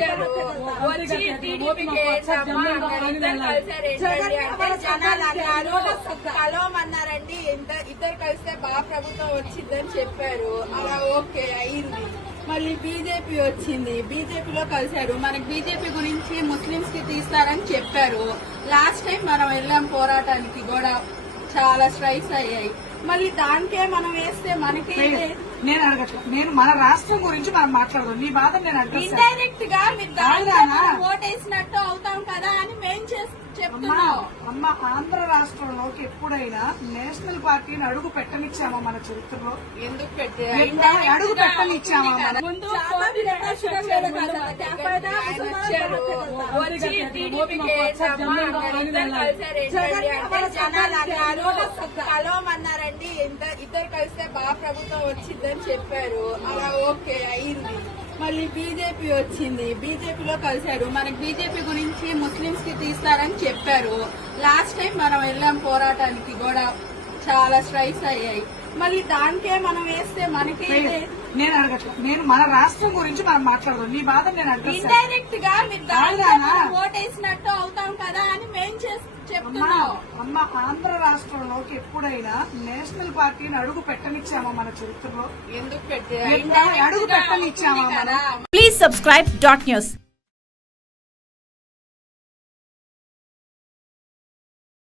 వచ్చి టీడీపీకి వేసామా ఇద్దరు కలిసారు. అంటే జనాలు అన్నారు. ఇద్దరు కలిస్తే బాగా ప్రభుత్వం వచ్చిందని చెప్పారు. అలా ఓకే అయింది. మళ్ళీ బీజేపీ వచ్చింది. బీజేపీలో కలిశారు. మనకి బీజేపీ గురించి ముస్లింస్కి తీస్తారని చెప్పారు. లాస్ట్ టైం మనం వెళ్ళాం పోరాటానికి కూడా. చాలా స్ట్రైక్స్ అయ్యాయి. మళ్ళీ దానికే మనం వేస్తే మనకి నేను అడగట్లా. నేను మన రాష్ట్రం గురించి మనం మాట్లాడదాం. నీ బాధ నేను అడ్రస్ ఇండైరెక్ట్గా మీరు ఓటేసినట్టు అవుతాం కదా అని మేం చెప్తున్నాం. అమ్మ ఆంధ్ర రాష్ట్రంలోకి ఎప్పుడైనా నేషనల్ పార్టీని అడుగు పెట్టనిచ్చామా మన చరిత్రలో? ఎందుకు పెట్టే అడుగు పెట్టనిచ్చామా ముందు. వచ్చి టీడీపీకి వేసామా అక్కడ ఇద్దరు కలిసారు ఏంటండి అంటే జనాలు అన్నారు కలవమన్నారండి ఇంత- ఇద్దరు కలిస్తే బాగా ప్రభుత్వం వచ్చిందని చెప్పారు. అలా ఓకే అయింది. మళ్ళీ బీజేపీ వచ్చింది. బీజేపీలో కలిశారు. మనకి బీజేపీ గురించి ముస్లింస్కి తీస్తారని చెప్పారు. లాస్ట్ టైం మనం వెళ్ళాం పోరాటానికి కూడా. చాలా స్ట్రైక్స్ అయ్యాయి. మళ్ళీ దానికే మనం వేస్తే మనకి నేను అడగట్లా. నేను మన రాష్ట్రం గురించి మనం మాట్లాడదాం. నీ బాధ నేను ఇండైరెక్ట్గా మీరు దానికే కాదురా. మనం ఓటేసినట్టు అవుతాం కదా అని మేం చేస్- అమ్మ చెప్తున్నాం అమ్మ ఆంధ్ర రాష్ట్రంలోకి ఎప్పుడైనా నేషనల్ పార్టీని అడుగు పెట్టనిచ్చామా మన చరిత్రలో? ఎందుకు అడుగు పెట్టనిచ్చామా Please subscribe dot news.